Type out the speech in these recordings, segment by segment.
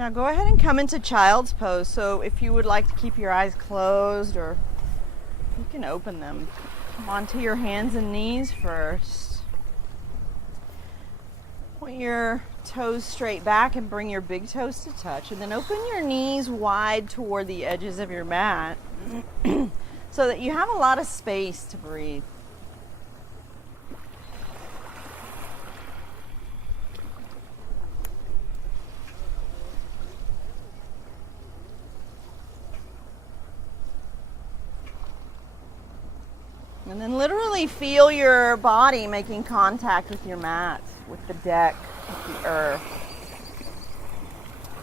Now go ahead and come into child's pose. So if you would like to keep your eyes closed, or you can open them. Come onto your hands and knees first. Point your toes straight back and bring your big toes to touch. And then open your knees wide toward the edges of your mat so that you have a lot of space to breathe. And then literally feel your body making contact with your mat, with the deck, with the earth.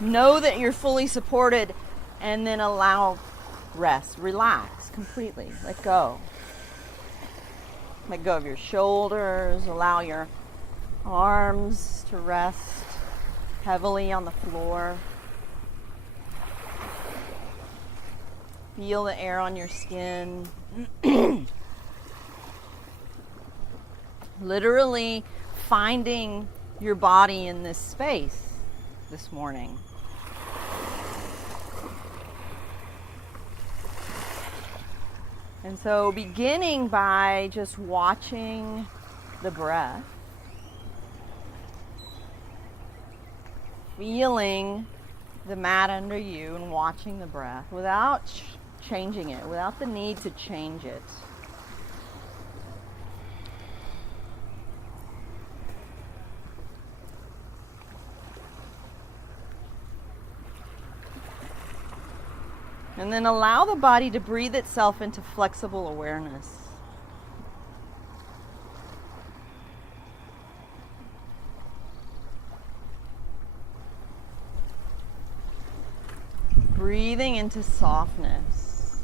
Know that you're fully supported, and then allow rest. Relax completely. Let go. Let go of your shoulders. Allow your arms to rest heavily on the floor. Feel the air on your skin. Literally finding your body in this space this morning. And so beginning by just watching the breath, feeling the mat under you and watching the breath without changing it, without the need to change it. And then allow the body to breathe itself into flexible awareness. Breathing into softness.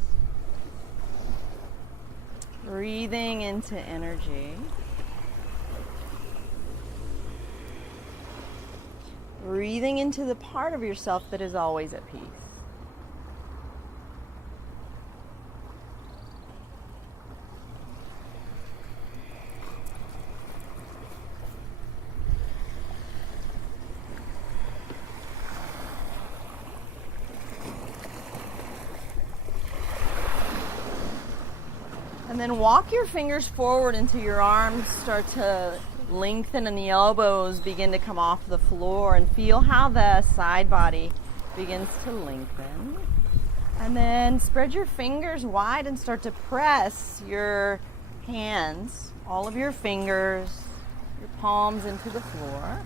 Breathing into energy. Breathing into the part of yourself that is always at peace. And then walk your fingers forward until your arms start to lengthen and the elbows begin to come off the floor, and feel how the side body begins to lengthen. And then spread your fingers wide and start to press your hands, all of your fingers, your palms into the floor.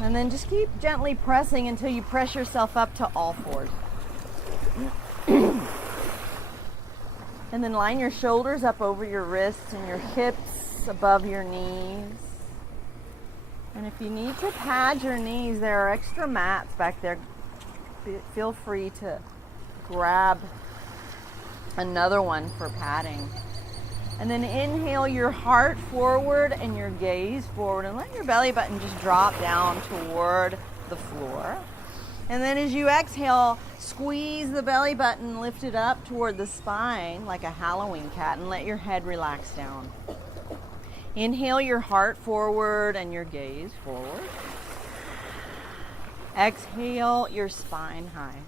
And then just keep gently pressing until you press yourself up to all fours. And then line your shoulders up over your wrists and your hips above your knees. And if you need to pad your knees, there are extra mats back there. Feel free to grab another one for padding. And then inhale your heart forward and your gaze forward, and let your belly button just drop down toward the floor. And then as you exhale, squeeze the belly button, lift it up toward the spine like a Halloween cat, and let your head relax down. Inhale your heart forward and your gaze forward. Exhale your spine high.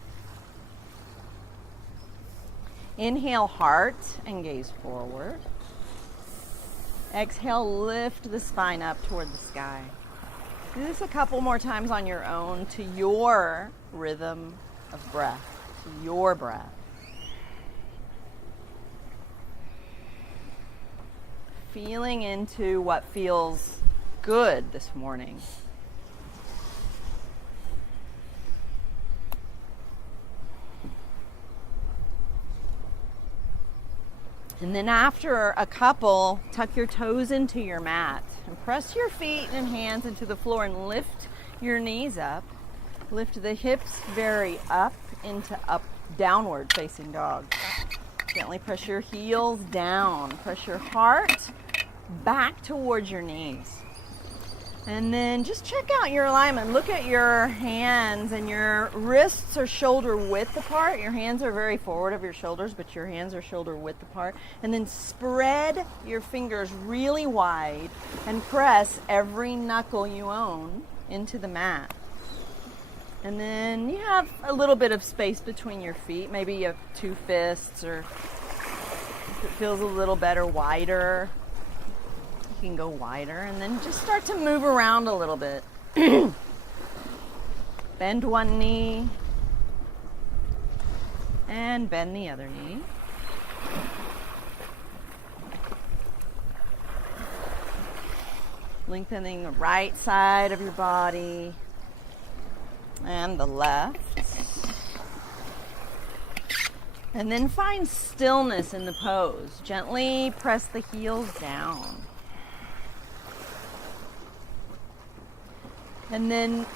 Inhale heart and gaze forward. Exhale, lift the spine up toward the sky. Do this a couple more times on your own to your rhythm of breath, to your breath. Feeling into what feels good this morning. And then after a couple, tuck your toes into your mat and press your feet and hands into the floor and lift your knees up. Lift the hips very up into downward facing dog. Gently press your heels down. Press your heart back towards your knees. And then just check out your alignment. Look at your hands, and your wrists are shoulder width apart. Your hands are very forward of your shoulders, but your hands are shoulder width apart. And then spread your fingers really wide and press every knuckle you own into the mat. And then you have a little bit of space between your feet. Maybe you have 2 fists, or if it feels a little better, wider, you can go wider. And then just start to move around a little bit. Bend one knee and bend the other knee. Lengthening the right side of your body and the left. And then find stillness in the pose. Gently press the heels down. And then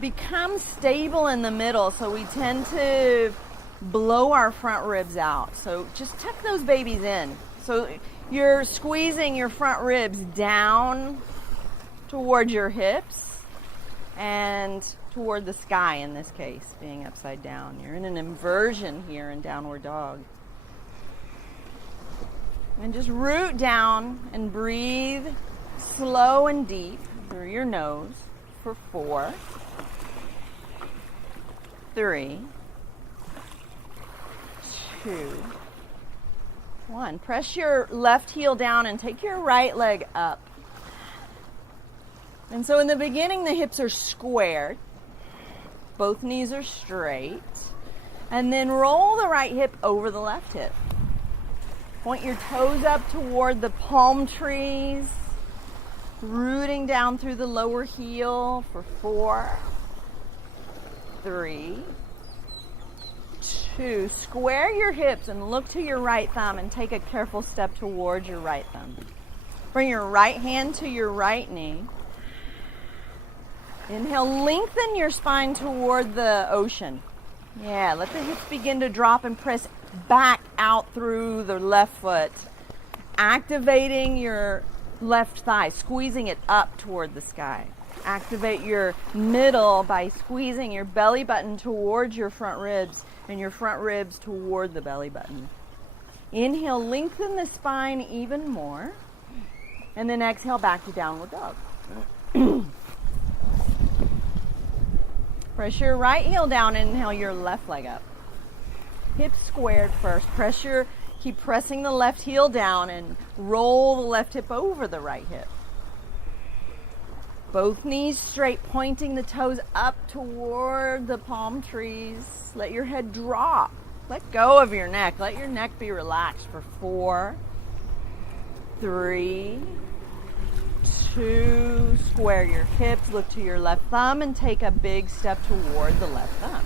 become stable in the middle. So we tend to blow our front ribs out. So just tuck those babies in. So you're squeezing your front ribs down toward your hips and toward the sky, in this case, being upside down. You're in an inversion here in downward dog. And just root down and breathe slow and deep through your nose for 4, 3, 2, 1. Press your left heel down and take your right leg up. And so in the beginning, the hips are squared. Both knees are straight. And then roll the right hip over the left hip. Point your toes up toward the palm trees. Rooting down through the lower heel for 4, 3, 2. Square your hips and look to your right thumb and take a careful step towards your right thumb. Bring your right hand to your right knee. Inhale, lengthen your spine toward the ocean. Yeah, let the hips begin to drop and press back out through the left foot. Activating your left thigh, squeezing it up toward the sky. Activate your middle by squeezing your belly button towards your front ribs and your front ribs toward the belly button. Inhale, lengthen the spine even more. And then exhale back to downward dog. Press your right heel down and inhale your left leg up. Hips squared first. Keep pressing the left heel down and roll the left hip over the right hip. Both knees straight, pointing the toes up toward the palm trees. Let your head drop. Let go of your neck. Let your neck be relaxed for 4, 3, 2. Square your hips, look to your left thumb, and take a big step toward the left thumb.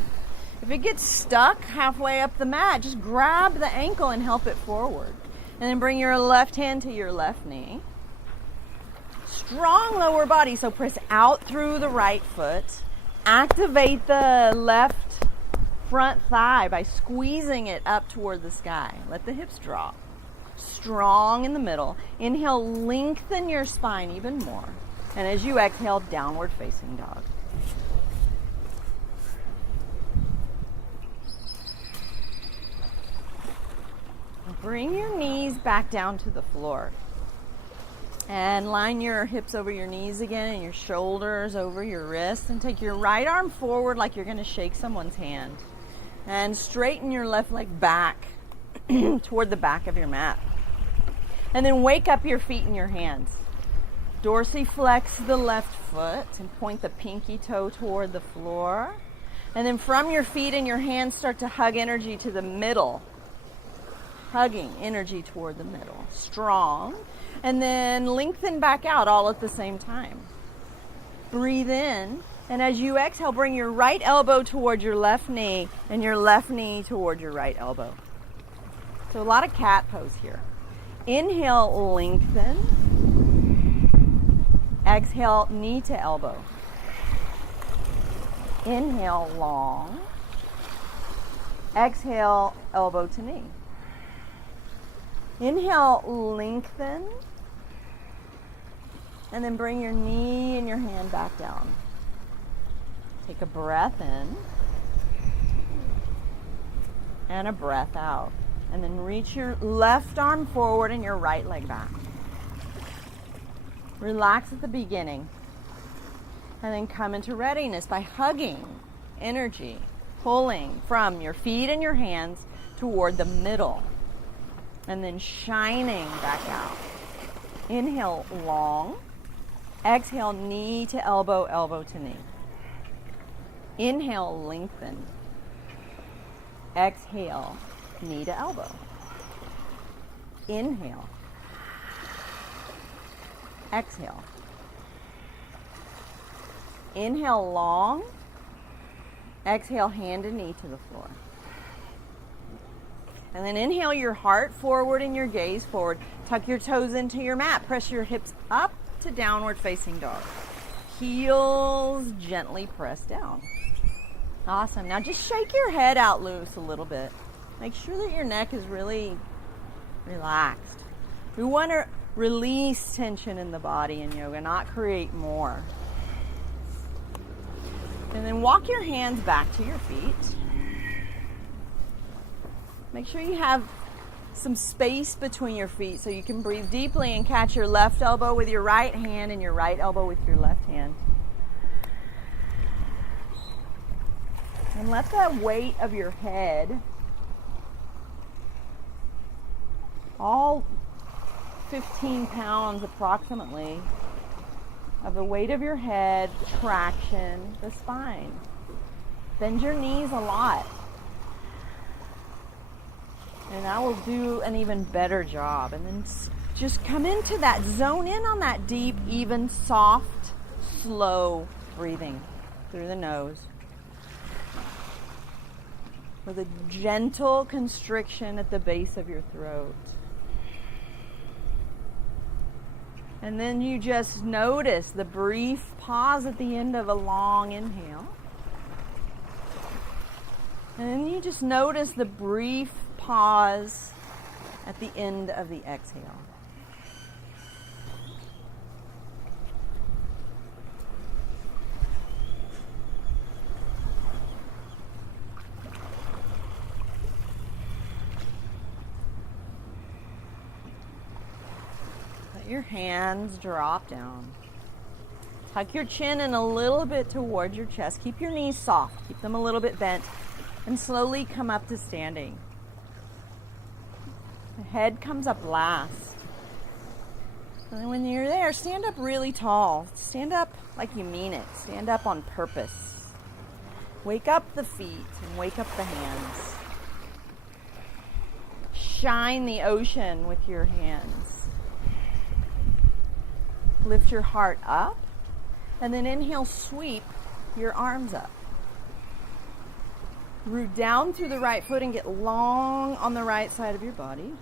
If it gets stuck halfway up the mat, just grab the ankle and help it forward. And then bring your left hand to your left knee. Strong lower body, so press out through the right foot. Activate the left front thigh by squeezing it up toward the sky. Let the hips drop. Strong in the middle. Inhale, lengthen your spine even more. And as you exhale, downward facing dog. Bring your knees back down to the floor. And line your hips over your knees again and your shoulders over your wrists. And take your right arm forward like you're going to shake someone's hand. And straighten your left leg back toward the back of your mat. And then wake up your feet in your hands. Dorsiflex the left foot and point the pinky toe toward the floor. And then from your feet and your hands, start to hug energy to the middle. Hugging energy toward the middle. Strong. And then lengthen back out all at the same time. Breathe in. And as you exhale, bring your right elbow toward your left knee and your left knee toward your right elbow. So a lot of cat pose here. Inhale, lengthen. Exhale, knee to elbow. Inhale, long. Exhale, elbow to knee. Inhale, lengthen. And then bring your knee and your hand back down. Take a breath in. And a breath out. And then reach your left arm forward and your right leg back. Relax at the beginning. And then come into readiness by hugging energy pulling from your feet and your hands toward the middle, and then shining back out. Inhale, long. Exhale, knee to elbow, elbow to knee. Inhale, lengthen. Exhale, knee to elbow. Inhale. Exhale. Inhale, long. Exhale, hand and knee to the floor. And then inhale your heart forward and your gaze forward. Tuck your toes into your mat. Press your hips up to downward facing dog. Heels gently press down. Awesome. Now just shake your head out loose a little bit. Make sure that your neck is really relaxed. We want to release tension in the body in yoga, not create more. And then walk your hands back to your feet. Make sure you have some space between your feet so you can breathe deeply and catch your left elbow with your right hand and your right elbow with your left hand. And let the weight of your head, all 15 pounds approximately, of the weight of your head, traction the spine. Bend your knees a lot. And I will do an even better job. And then just come into that, zone in on that deep, even, soft, slow breathing through the nose. With a gentle constriction at the base of your throat. And then you just notice the brief pause at the end of a long inhale. And then you just notice the brief pause at the end of the exhale. Let your hands drop down. Tuck your chin in a little bit towards your chest. Keep your knees soft. Keep them a little bit bent. And slowly come up to standing. The head comes up last. And then when you're there, stand up really tall. Stand up like you mean it. Stand up on purpose. Wake up the feet and wake up the hands. Shine the ocean with your hands. Lift your heart up. And then inhale, sweep your arms up. Root down through the right foot and get long on the right side of your body.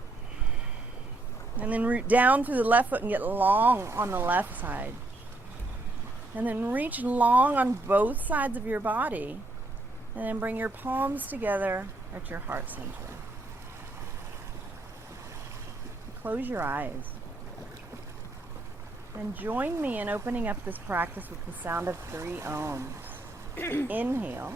And then root down through the left foot and get long on the left side. And then reach long on both sides of your body. And then bring your palms together at your heart center. Close your eyes. And join me in opening up this practice with the sound of 3 ohms. Inhale.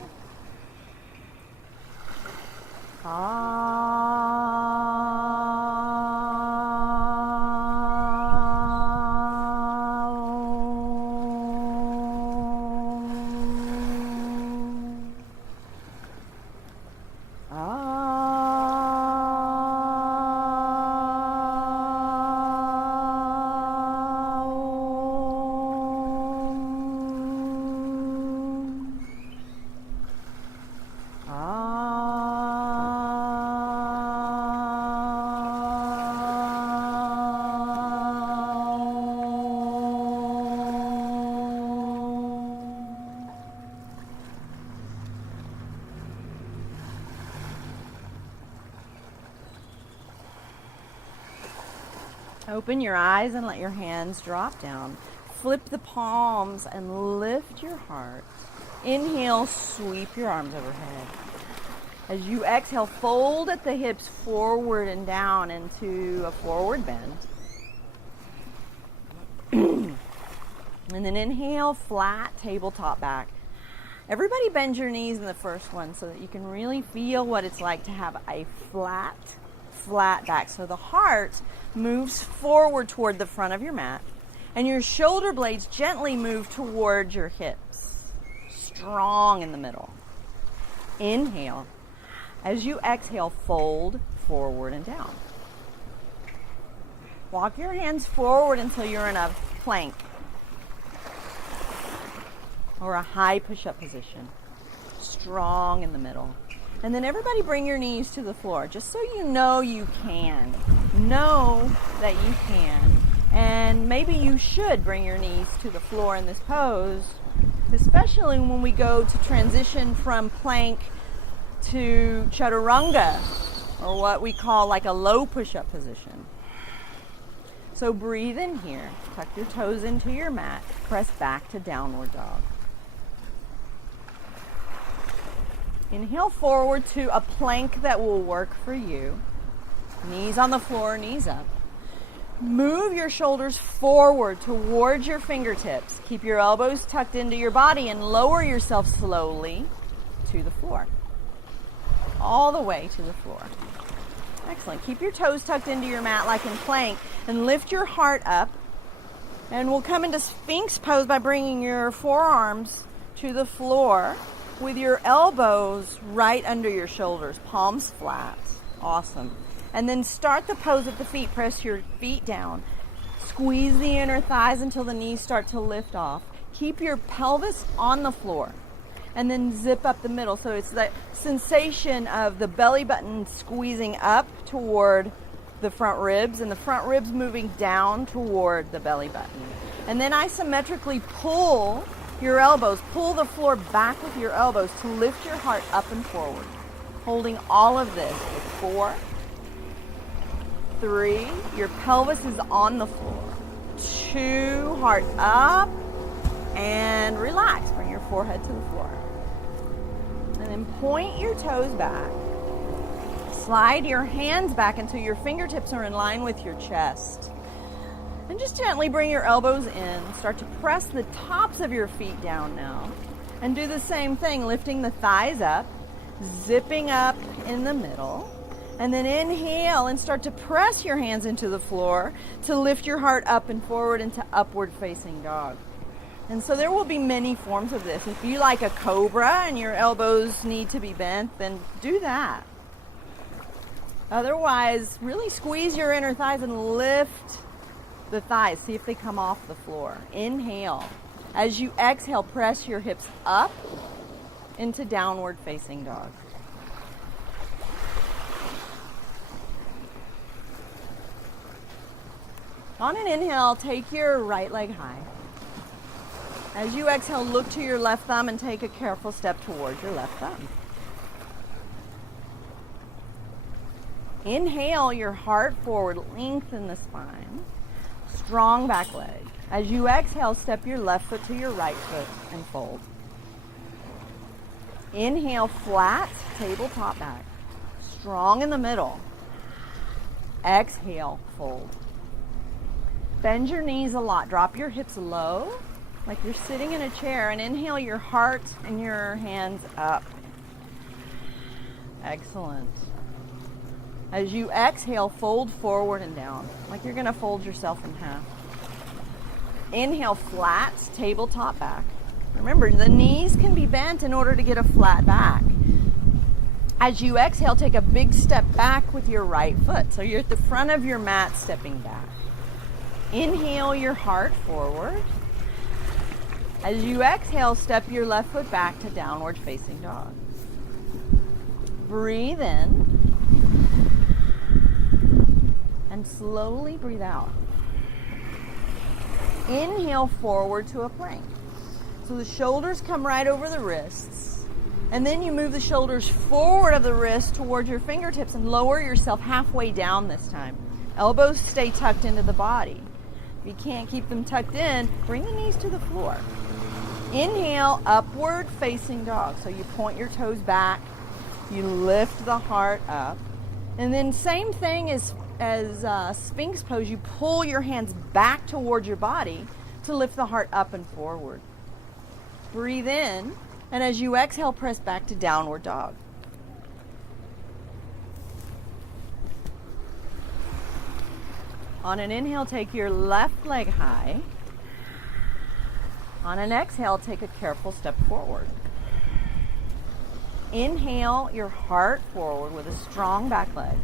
Open your eyes and let your hands drop down. Flip the palms and lift your heart. Inhale, sweep your arms overhead. As you exhale, fold at the hips forward and down into a forward bend. And then inhale, flat tabletop back. Everybody bend your knees in the first one so that you can really feel what it's like to have a flat back. So the heart moves forward toward the front of your mat and your shoulder blades gently move toward your hips. Strong in the middle. Inhale. As you exhale, fold forward and down. Walk your hands forward until you're in a plank or a high push-up position. Strong in the middle. And then everybody bring your knees to the floor, just so you know you can. Know that you can. And maybe you should bring your knees to the floor in this pose, especially when we go to transition from plank to chaturanga, or what we call like a low push-up position. So breathe in here, tuck your toes into your mat, press back to downward dog. Inhale forward to a plank that will work for you. Knees on the floor, knees up. Move your shoulders forward towards your fingertips. Keep your elbows tucked into your body and lower yourself slowly to the floor. All the way to the floor. Excellent. Keep your toes tucked into your mat like in plank and lift your heart up. And we'll come into Sphinx pose by bringing your forearms to the floor with your elbows right under your shoulders, palms flat. Awesome. And then start the pose at the feet. Press your feet down. Squeeze the inner thighs until the knees start to lift off. Keep your pelvis on the floor. And then zip up the middle. So it's that sensation of the belly button squeezing up toward the front ribs and the front ribs moving down toward the belly button. And then isometrically pull your elbows, pull the floor back with your elbows to lift your heart up and forward. Holding all of this with 4, 3, your pelvis is on the floor. 2, heart up, and relax. Bring your forehead to the floor. And then point your toes back. Slide your hands back until your fingertips are in line with your chest. And just gently bring your elbows in. Start to press the tops of your feet down now. And do the same thing, lifting the thighs up, zipping up in the middle. And then inhale and start to press your hands into the floor to lift your heart up and forward into upward facing dog. And so there will be many forms of this. If you like a cobra and your elbows need to be bent, then do that. Otherwise, really squeeze your inner thighs and lift the thighs. See if they come off the floor. Inhale. As you exhale, press your hips up into downward facing dog. On an inhale, take your right leg high. As you exhale, look to your left thumb and take a careful step towards your left thumb. Inhale your heart forward, lengthen the spine. Strong back leg. As you exhale, step your left foot to your right foot and fold. Inhale, flat, tabletop back. Strong in the middle. Exhale, fold. Bend your knees a lot. Drop your hips low, like you're sitting in a chair, and inhale your heart and your hands up. Excellent. As you exhale, fold forward and down, like you're going to fold yourself in half. Inhale, flat, tabletop back. Remember, the knees can be bent in order to get a flat back. As you exhale, take a big step back with your right foot. So you're at the front of your mat, stepping back. Inhale your heart forward. As you exhale, step your left foot back to downward facing dog. Breathe in. And slowly breathe out. Inhale forward to a plank. So the shoulders come right over the wrists. And then you move the shoulders forward of the wrist towards your fingertips and lower yourself halfway down this time. Elbows stay tucked into the body. If you can't keep them tucked in, bring the knees to the floor. Inhale, upward facing dog. So you point your toes back, you lift the heart up. And then same thing as Sphinx pose, you pull your hands back towards your body to lift the heart up and forward. Breathe in, and as you exhale, press back to downward dog. On an inhale, take your left leg high. On an exhale, take a careful step forward. Inhale your heart forward with a strong back leg.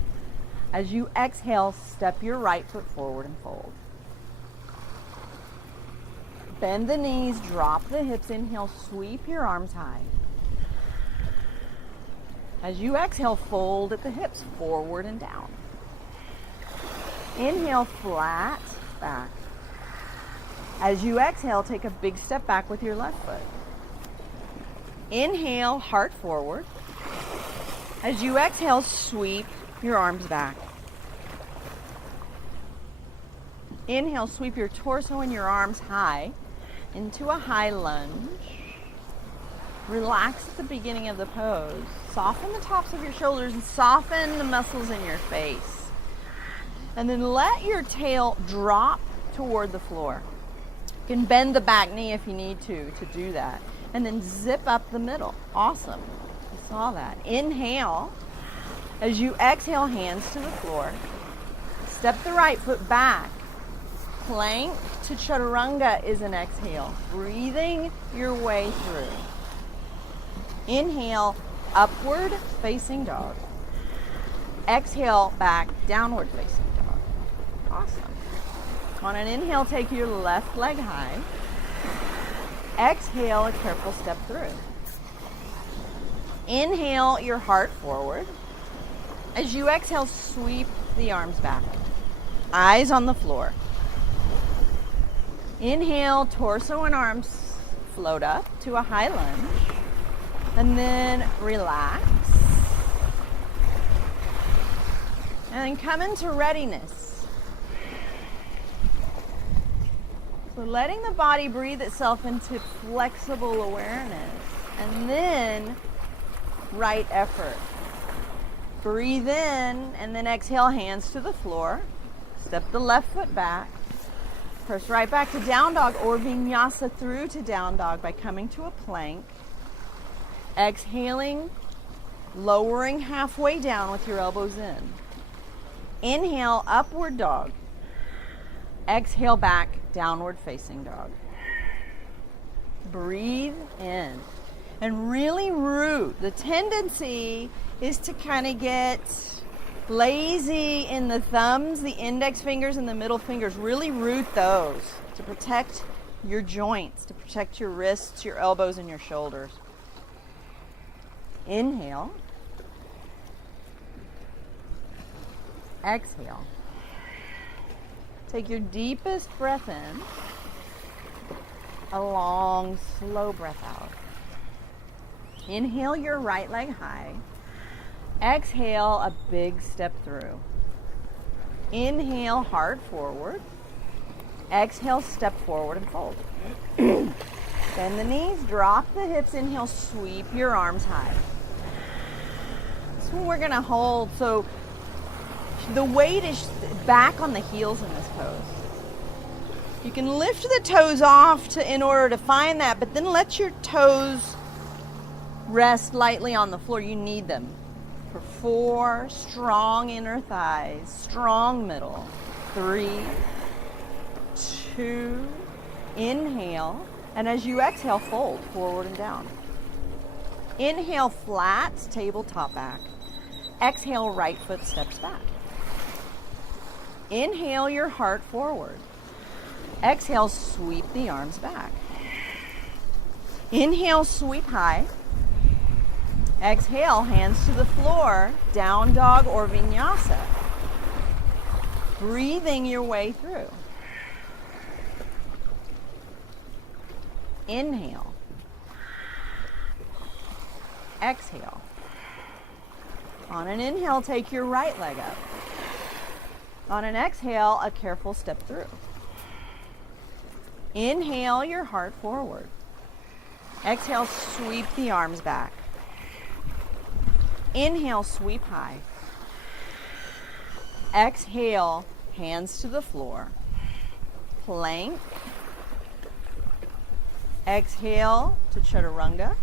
As you exhale, step your right foot forward and fold. Bend the knees, drop the hips. Inhale, sweep your arms high. As you exhale, fold at the hips, forward and down. Inhale, flat back. As you exhale, take a big step back with your left foot. Inhale, heart forward. As you exhale, sweep your arms back. Inhale, sweep your torso and your arms high into a high lunge. Relax at the beginning of the pose. Soften the tops of your shoulders and soften the muscles in your face. And then let your tail drop toward the floor. You can bend the back knee if you need to do that. And then zip up the middle. Awesome. You saw that. Inhale. As you exhale, hands to the floor. Step the right foot back. Plank to chaturanga is an exhale. Breathing your way through. Inhale, upward facing dog. Exhale, back, downward facing dog. Awesome. On an inhale, take your left leg high. Exhale, a careful step through. Inhale your heart forward. As you exhale, sweep the arms back. Eyes on the floor. Inhale, torso and arms float up to a high lunge. And then relax. And then come into readiness. So letting the body breathe itself into flexible awareness. And then right effort. Breathe in and then exhale, hands to the floor. Step the left foot back. Press right back to down dog or vinyasa through to down dog by coming to a plank. Exhaling, lowering halfway down with your elbows in. Inhale, upward dog. Exhale back, downward facing dog. Breathe in and really root. The tendency is to kind of get lazy in the thumbs, the index fingers, and the middle fingers. Really root those to protect your joints, to protect your wrists, your elbows, and your shoulders. Inhale. Exhale. Take your deepest breath in. A long, slow breath out. Inhale your right leg high. Exhale, a big step through. Inhale, heart forward. Exhale, step forward and fold. Bend the knees, drop the hips. Inhale, sweep your arms high. This one we're going to hold. So the weight is back on the heels in this pose. You can lift the toes off in order to find that, but then let your toes rest lightly on the floor. You need them. For 4, strong inner thighs, strong middle. 3, 2, inhale. And as you exhale, fold forward and down. Inhale, flat, tabletop back. Exhale, right foot steps back. Inhale your heart forward. Exhale, sweep the arms back. Inhale, sweep high. Exhale, hands to the floor, down dog or vinyasa. Breathing your way through. Inhale. Exhale. On an inhale, take your right leg up. On an exhale, a careful step through. Inhale your heart forward. Exhale, sweep the arms back. Inhale, sweep high. Exhale, hands to the floor. Plank. Exhale to chaturanga.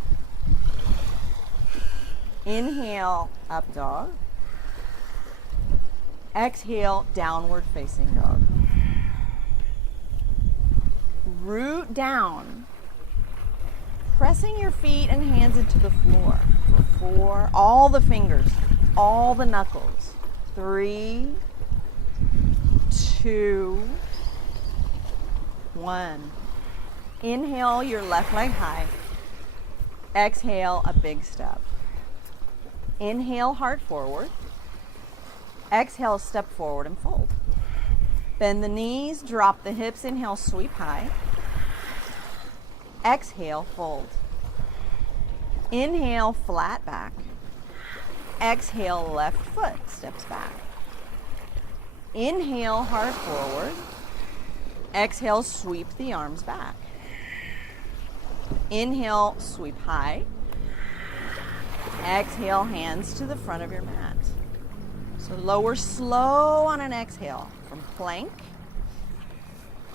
Inhale, up dog. Exhale, downward facing dog. Root down. pressing your feet and hands into the floor for 4, all the fingers, all the knuckles. 3, 2, 1. Inhale your left leg high. Exhale a big step. Inhale, heart forward. Exhale, step forward and fold. Bend the knees, drop the hips. Inhale, sweep high. Exhale, fold. Inhale, flat back. Exhale, left foot steps back. Inhale, heart forward. Exhale, sweep the arms back. Inhale, sweep high. Exhale, hands to the front of your mat. So lower slow on an exhale from plank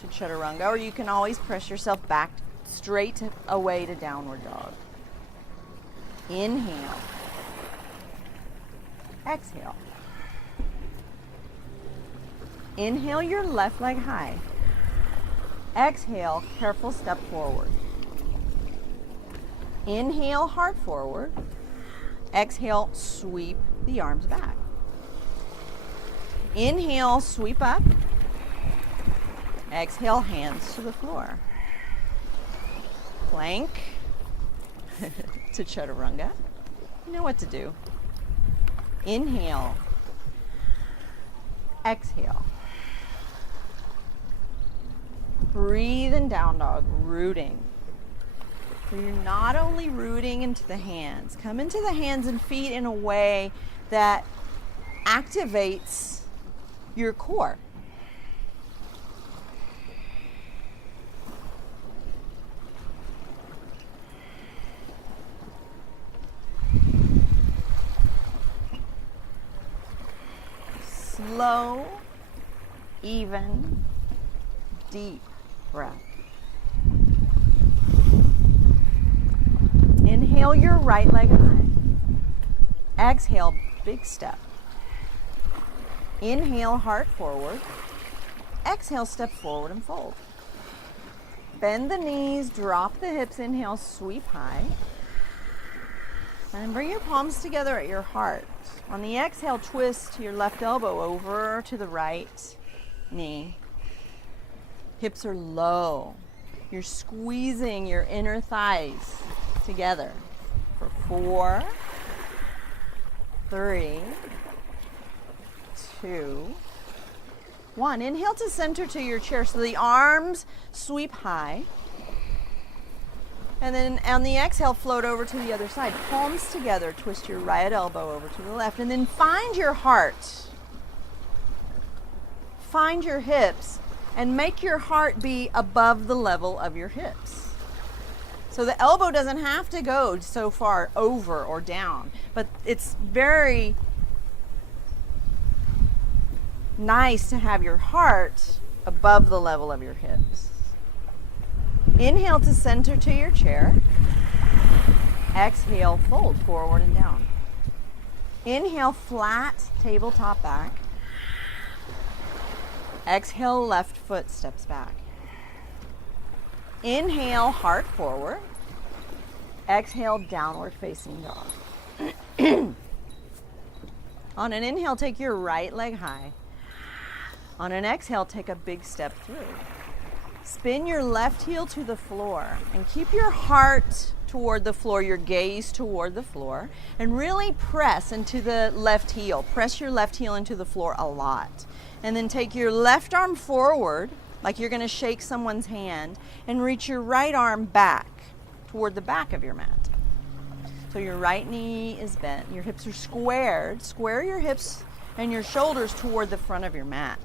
to chaturanga, or you can always press yourself back straight away to downward dog. Inhale. Exhale. Inhale your left leg high. Exhale, careful step forward. Inhale, heart forward. Exhale, sweep the arms back. Inhale, sweep up. Exhale, hands to the floor. Plank to chaturanga. You know what to do. Inhale. Exhale. Breathe in down dog, rooting. So you're not only rooting into the hands, come into the hands and feet in a way that activates your core. Slow, even, deep breath. Inhale your right leg high. Exhale, big step. Inhale, heart forward. Exhale, step forward and fold. Bend the knees, drop the hips. Inhale, sweep high. And bring your palms together at your heart. On the exhale, twist your left elbow over to the right knee. Hips are low. You're squeezing your inner thighs together for 4, 3, 2, 1. Inhale to center to your chair. So the arms sweep high. And then on the exhale, float over to the other side. Palms together, twist your right elbow over to the left. And then find your heart. Find your hips and make your heart be above the level of your hips. So the elbow doesn't have to go so far over or down, but it's very nice to have your heart above the level of your hips. Inhale to center to your chair. Exhale, fold forward and down. Inhale, flat tabletop back. Exhale, left foot steps back. Inhale, heart forward. Exhale, downward facing dog. On an inhale, take your right leg high. On an exhale, take a big step through. Spin your left heel to the floor and keep your heart toward the floor, your gaze toward the floor, and really press into the left heel. Press your left heel into the floor a lot. And then take your left arm forward, like you're going to shake someone's hand, and reach your right arm back toward the back of your mat. So your right knee is bent, your hips are squared. Square your hips and your shoulders toward the front of your mat.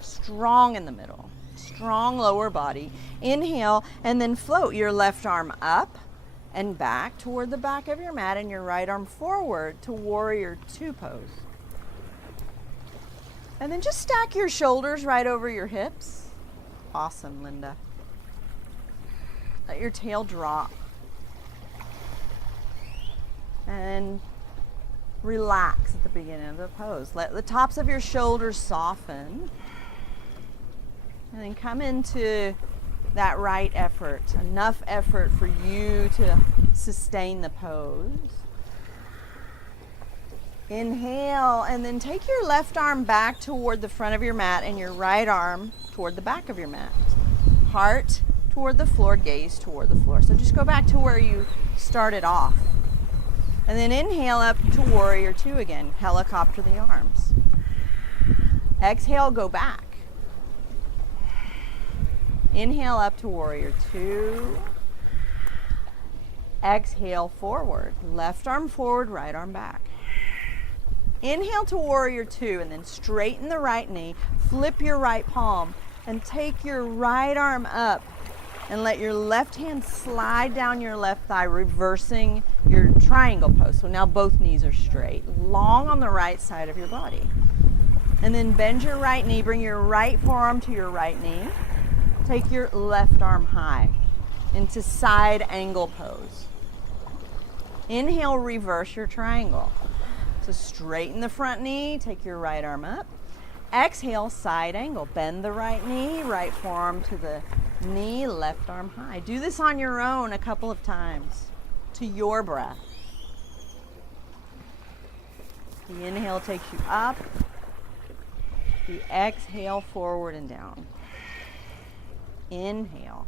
Strong in the middle. Strong lower body. Inhale and then float your left arm up and back toward the back of your mat and your right arm forward to warrior two pose. And then just stack your shoulders right over your hips. Awesome, Linda. Let your tail drop. And relax at the beginning of the pose. Let the tops of your shoulders soften. And then come into that right effort, enough effort for you to sustain the pose. Inhale, and then take your left arm back toward the front of your mat and your right arm toward the back of your mat. Heart toward the floor, gaze toward the floor. So just go back to where you started off. And then inhale up to warrior two again. Helicopter the arms. Exhale, go back. Inhale up to warrior two. Exhale forward. Left arm forward, right arm back. Inhale to warrior two, and then straighten the right knee. Flip your right palm and take your right arm up and let your left hand slide down your left thigh, reversing your triangle pose. So now both knees are straight, long on the right side of your body. And then bend your right knee, bring your right forearm to your right knee. Take your left arm high into side angle pose. Inhale, reverse your triangle. So straighten the front knee, take your right arm up. Exhale, side angle. Bend the right knee, right forearm to the knee, left arm high. Do this on your own a couple of times to your breath. The inhale takes you up. The exhale, forward and down. Inhale.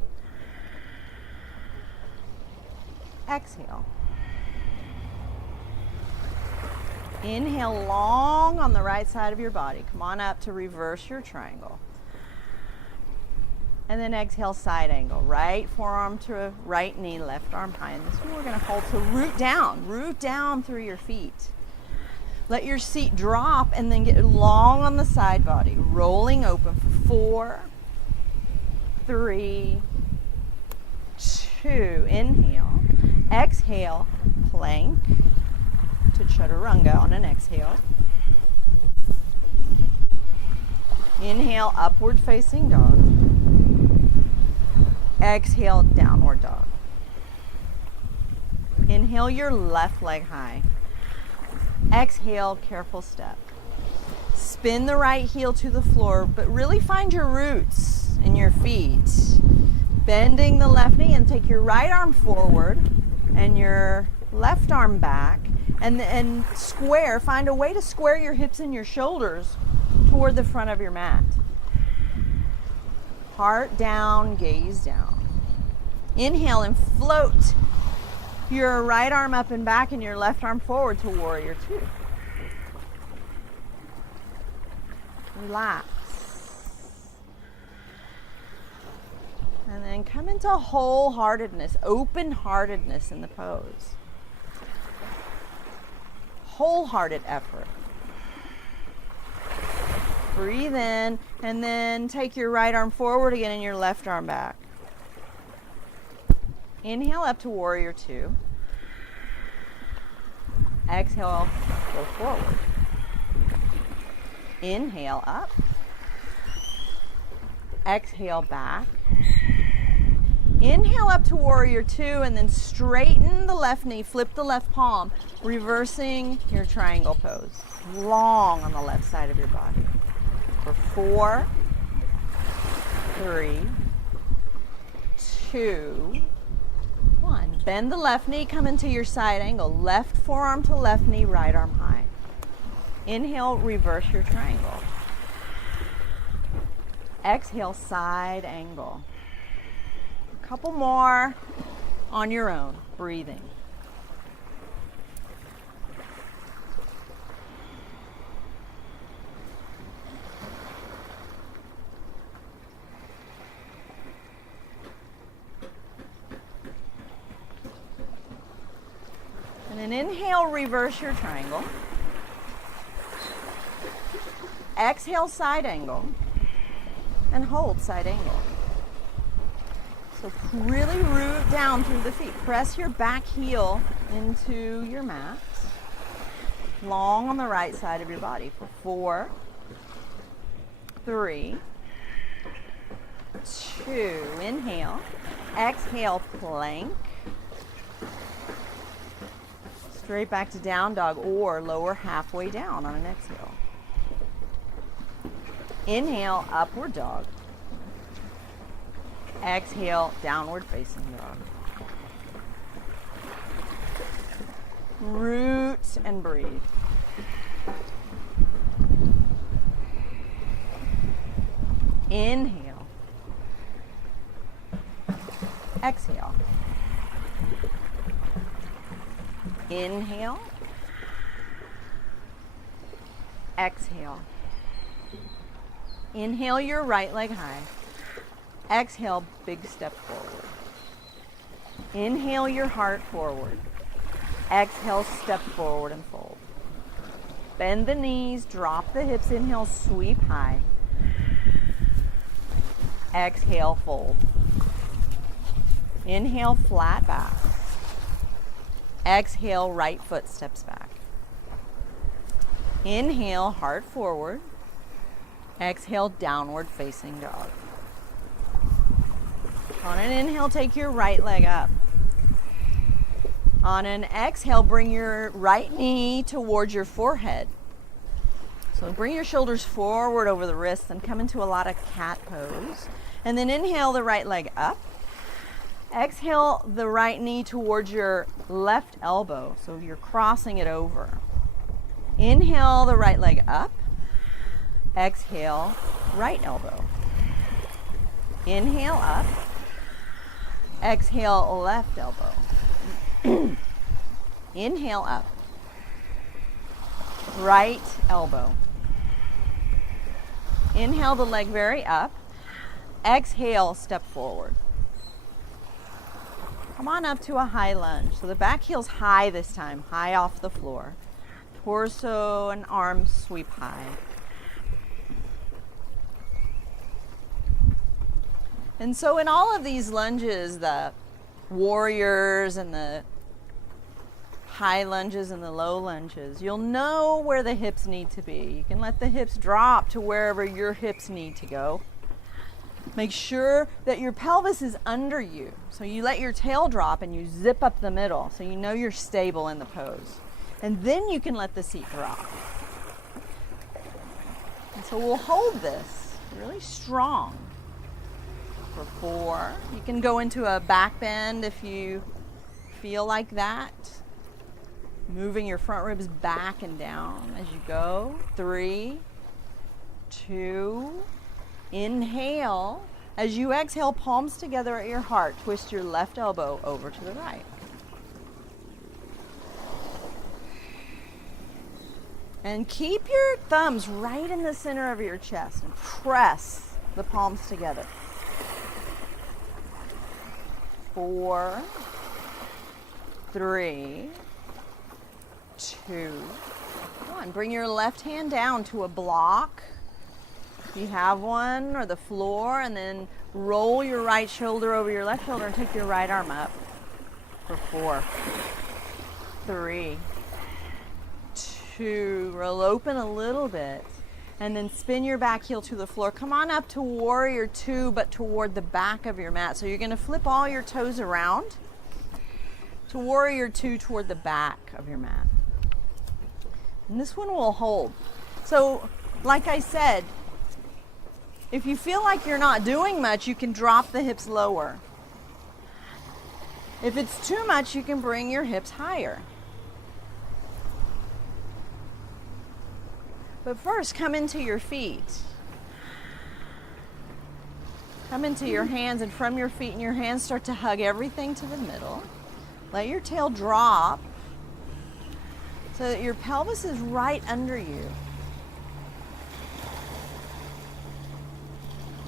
Exhale. Inhale long on the right side of your body. Come on up to reverse your triangle. And then exhale, side angle. Right forearm to right knee, left arm high. And this one we're going to hold to root down through your feet. Let your seat drop and then get long on the side body. Rolling open for 4, 3, 2. Inhale. Exhale, plank to chaturanga on an exhale. Inhale, upward facing dog. Exhale, downward dog. Inhale your left leg high. Exhale, careful step. Spin the right heel to the floor, but really find your roots in your feet. Bending the left knee, and take your right arm forward and your left arm back, and square. Find a way to square your hips and your shoulders toward the front of your mat. Heart down, gaze down. Inhale and float your right arm up and back and your left arm forward to warrior two. Relax. And then come into wholeheartedness, open-heartedness in the pose. Wholehearted effort. Breathe in, and then take your right arm forward again and your left arm back. Inhale up to warrior two. Exhale, go forward. Inhale up. Exhale back. Inhale up to warrior two, and then straighten the left knee, flip the left palm, reversing your triangle pose. Long on the left side of your body. For 4, 3, 2, 1. Bend the left knee, come into your side angle. Left forearm to left knee, right arm high. Inhale, reverse your triangle. Exhale, side angle. A couple more on your own, breathing. And then inhale, reverse your triangle. Exhale, side angle. And hold, side angle. So really root down through the feet. Press your back heel into your mat. Long on the right side of your body for 4, 3, 2. Inhale. Exhale, plank. Straight back to down dog, or lower halfway down on an exhale. Inhale, upward dog. Exhale, downward facing dog. Root and breathe. Inhale. Exhale. Inhale. Exhale. Inhale your right leg high. Exhale, big step forward. Inhale your heart forward. Exhale, step forward and fold. Bend the knees, drop the hips. Inhale, sweep high. Exhale, fold. Inhale, flat back. Exhale, right foot steps back. Inhale, heart forward. Exhale, downward facing dog. On an inhale, take your right leg up. On an exhale, bring your right knee towards your forehead. So bring your shoulders forward over the wrists and come into a lot of cat pose. And then inhale the right leg up. Exhale the right knee towards your left elbow. So you're crossing it over. Inhale the right leg up. Exhale, right elbow. Inhale up. Exhale, left elbow. Inhale up. Right elbow. Inhale the leg very up. Exhale, step forward. Come on up to a high lunge. So the back heel's high this time, high off the floor. Torso and arms sweep high. And so in all of these lunges, the warriors and the high lunges and the low lunges, you'll know where the hips need to be. You can let the hips drop to wherever your hips need to go. Make sure that your pelvis is under you. So you let your tail drop and you zip up the middle so you know you're stable in the pose. And then you can let the seat drop. And so we'll hold this really strong for 4. You can go into a back bend if you feel like that. Moving your front ribs back and down as you go. 3, 2, inhale. As you exhale, palms together at your heart. Twist your left elbow over to the right. And keep your thumbs right in the center of your chest and press the palms together. 4, 3, 2, 1. Bring your left hand down to a block, if you have one, or the floor, and then roll your right shoulder over your left shoulder and take your right arm up for 4, 3, 2. Roll open a little bit, and then spin your back heel to the floor. Come on up to warrior 2, but toward the back of your mat. So you're going to flip all your toes around to warrior 2 toward the back of your mat. And this one will hold. So, like I said, if you feel like you're not doing much, you can drop the hips lower. If it's too much, you can bring your hips higher. But first, come into your feet. Come into your hands, and from your feet and your hands, start to hug everything to the middle. Let your tail drop so that your pelvis is right under you.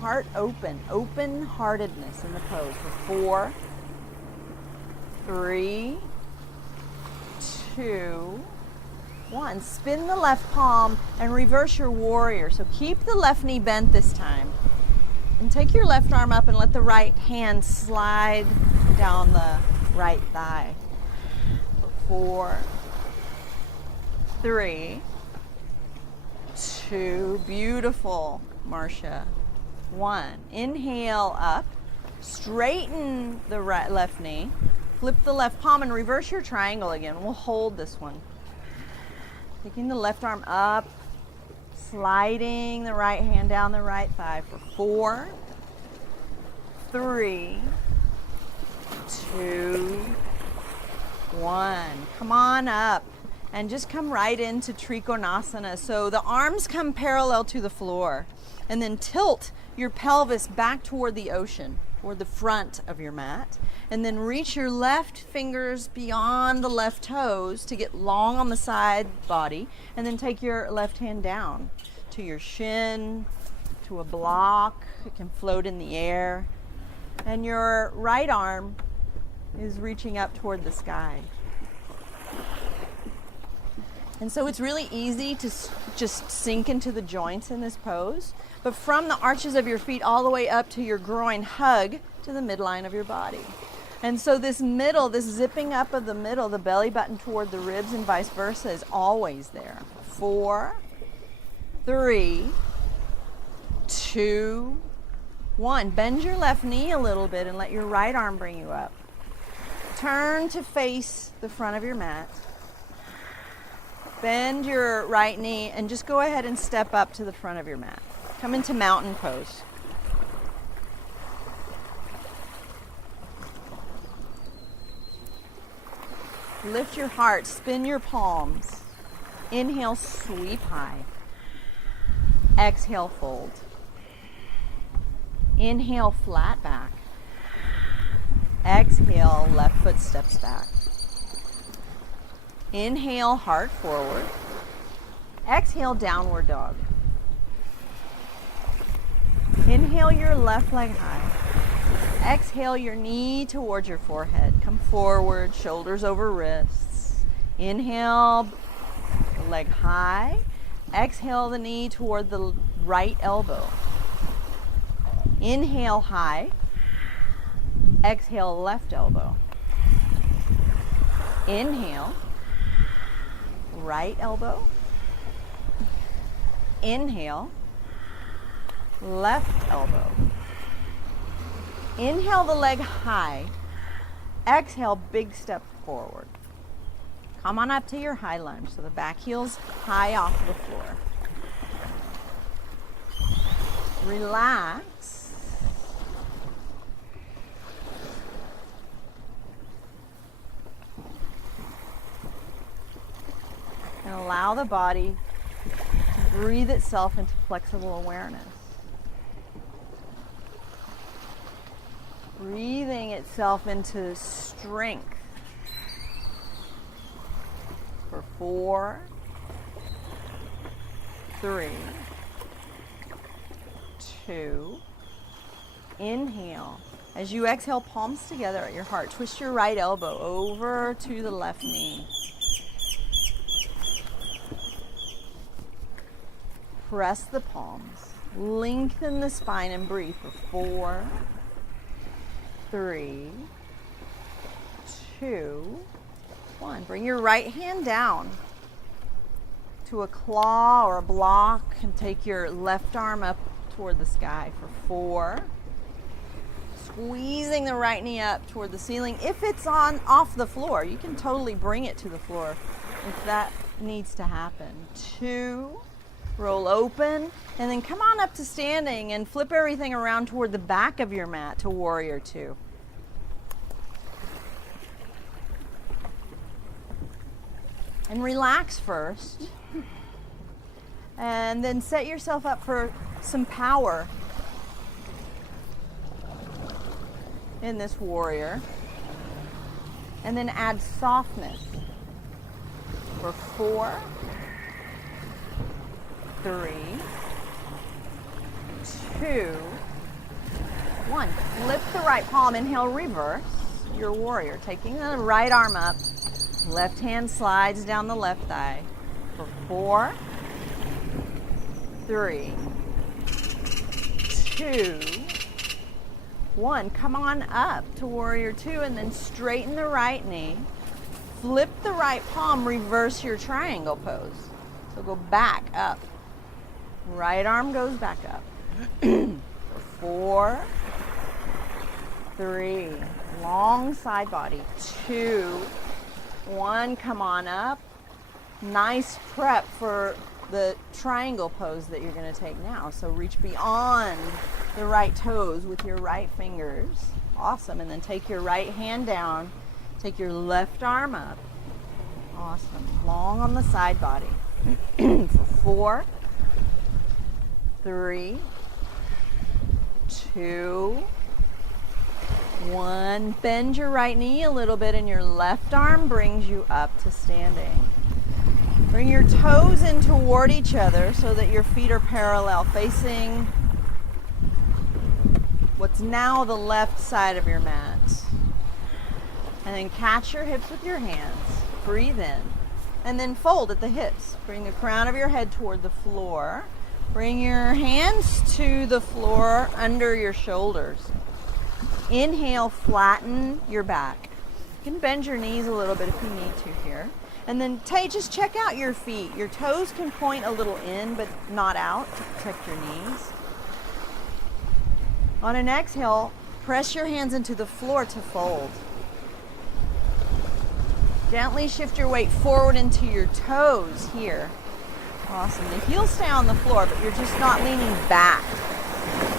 Heart open, open-heartedness in the pose for 4, 3, 2, 1. Spin the left palm and reverse your warrior. So keep the left knee bent this time. And take your left arm up and let the right hand slide down the right thigh. 4, 3, 2. Beautiful, Marcia. 1. Inhale up. Straighten the left knee. Flip the left palm and reverse your triangle again. We'll hold this one. Taking the left arm up, sliding the right hand down the right thigh for 4, 3, 2, 1. Come on up and just come right into Trikonasana. So the arms come parallel to the floor, and then tilt your pelvis back toward the ocean, toward the front of your mat, and then reach your left fingers beyond the left toes to get long on the side body, and then take your left hand down to your shin, to a block. It can float in the air, and your right arm is reaching up toward the sky. And so it's really easy to just sink into the joints in this pose, but from the arches of your feet all the way up to your groin, hug to the midline of your body. And so this middle, this zipping up of the middle, the belly button toward the ribs and vice versa, is always there. 4, 3, 2, 1. Bend your left knee a little bit and let your right arm bring you up. Turn to face the front of your mat. Bend your right knee and just go ahead and step up to the front of your mat. Come into mountain pose. Lift your heart, spin your palms. Inhale, sweep high. Exhale, fold. Inhale, flat back. Exhale, left foot steps back. Inhale, heart forward. Exhale, downward dog. Inhale your left leg high. Exhale your knee towards your forehead. Come forward, shoulders over wrists. Inhale, leg high. Exhale the knee toward the right elbow. Inhale high. Exhale left elbow. Inhale, right elbow. Inhale, left elbow. Inhale the leg high. Exhale, big step forward. Come on up to your high lunge, so the back heel's high off the floor. Relax. And allow the body to breathe itself into flexible awareness. Breathing itself into strength for 4, 3, 2, inhale. As you exhale, palms together at your heart. Twist your right elbow over to the left knee. Press the palms. Lengthen the spine and breathe for 4, 3, 2, 1. Bring your right hand down to a claw or a block and take your left arm up toward the sky for 4. Squeezing the right knee up toward the ceiling. If it's off the floor, you can totally bring it to the floor if that needs to happen. 2. Roll open, and then come on up to standing and flip everything around toward the back of your mat to warrior 2. And relax first. And then set yourself up for some power in this warrior. And then add softness for 4, 3, 2, 1. Lift the right palm. Inhale, reverse your warrior. Taking the right arm up. Left hand slides down the left thigh for 4, 3, 2, 1. Come on up to warrior 2 and then straighten the right knee. Flip the right palm. Reverse your triangle pose. So go back up. Right arm goes back up. 4, 3, long side body. 2, 1, come on up. Nice prep for the triangle pose that you're going to take now. So reach beyond the right toes with your right fingers. Awesome. And then take your right hand down. Take your left arm up. Awesome. Long on the side body. For 4, 3, 2, 1. Bend your right knee a little bit and your left arm brings you up to standing. Bring your toes in toward each other so that your feet are parallel, facing what's now the left side of your mat. And then catch your hips with your hands. Breathe in. And then fold at the hips. Bring the crown of your head toward the floor. Bring your hands to the floor under your shoulders. Inhale, flatten your back. You can bend your knees a little bit if you need to here. And then just check out your feet. Your toes can point a little in, but not out to protect your knees. On an exhale, press your hands into the floor to fold. Gently shift your weight forward into your toes here. Awesome. The heels stay on the floor, but you're just not leaning back.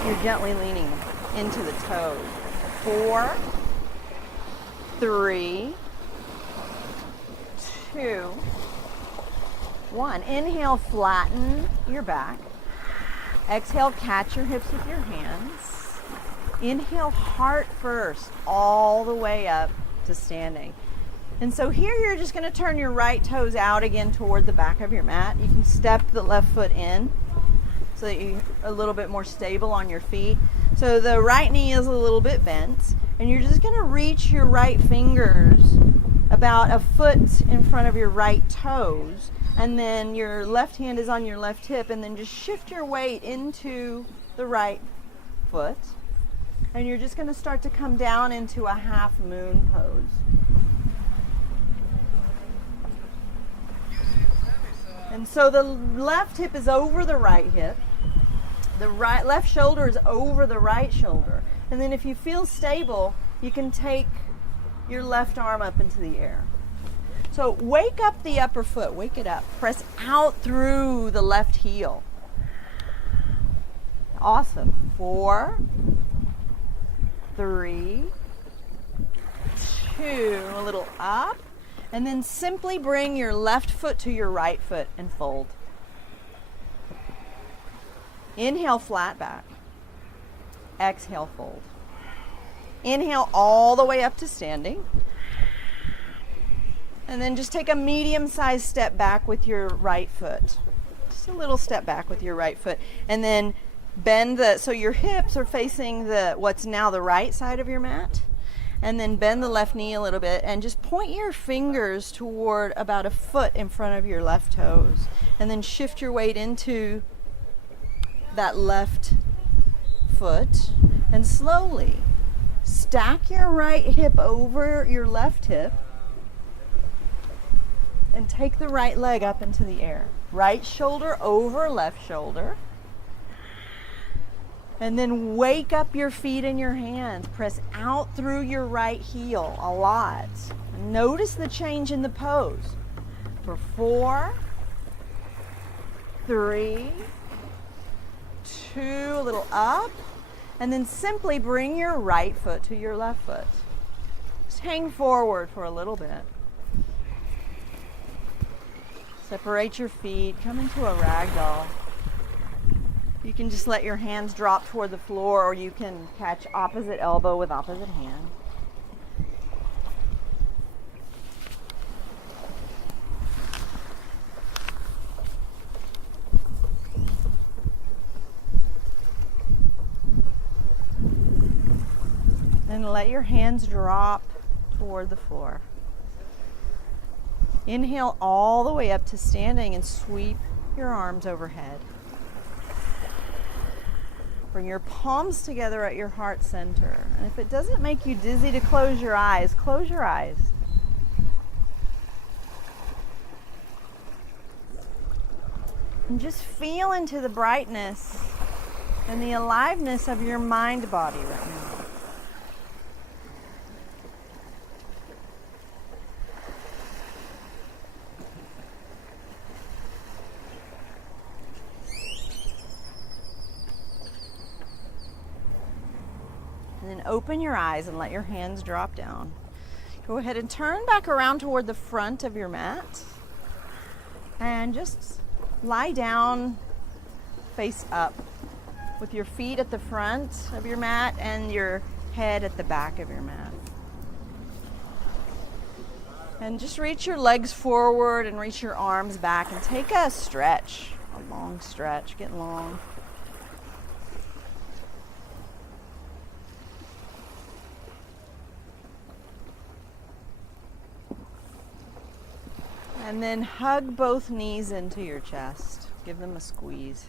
You're gently leaning into the toes. 4, 3, 2, 1. Inhale, flatten your back. Exhale, catch your hips with your hands. Inhale, heart first, all the way up to standing. And so here you're just going to turn your right toes out again toward the back of your mat. You can step the left foot in so that you're a little bit more stable on your feet. So the right knee is a little bit bent, and you're just going to reach your right fingers about a foot in front of your right toes, and then your left hand is on your left hip, and then just shift your weight into the right foot. And you're just going to start to come down into a half moon pose. And so the left hip is over the right hip. The left shoulder is over the right shoulder. And then if you feel stable, you can take your left arm up into the air. So wake up the upper foot. Wake it up. Press out through the left heel. Awesome. 4, 3, 2. A little up. And then simply bring your left foot to your right foot and fold. Inhale, flat back. Exhale, fold. Inhale all the way up to standing. And then just take a medium-sized step back with your right foot. Just a little step back with your right foot. And then bend so your hips are facing what's now the right side of your mat. And then bend the left knee a little bit and just point your fingers toward about a foot in front of your left toes. And then shift your weight into that left foot and slowly stack your right hip over your left hip and take the right leg up into the air. Right shoulder over left shoulder. And then wake up your feet and your hands. Press out through your right heel a lot. Notice the change in the pose. For 4, 3, 2, a little up. And then simply bring your right foot to your left foot. Just hang forward for a little bit. Separate your feet. Come into a ragdoll. You can just let your hands drop toward the floor, or you can catch opposite elbow with opposite hand. Then let your hands drop toward the floor. Inhale all the way up to standing and sweep your arms overhead. Bring your palms together at your heart center. And if it doesn't make you dizzy to close your eyes, close your eyes. And just feel into the brightness and the aliveness of your mind body right now. And then open your eyes and let your hands drop down. Go ahead and turn back around toward the front of your mat. And just lie down face up with your feet at the front of your mat and your head at the back of your mat. And just reach your legs forward and reach your arms back and take a stretch, a long stretch, get long. And then hug both knees into your chest. Give them a squeeze.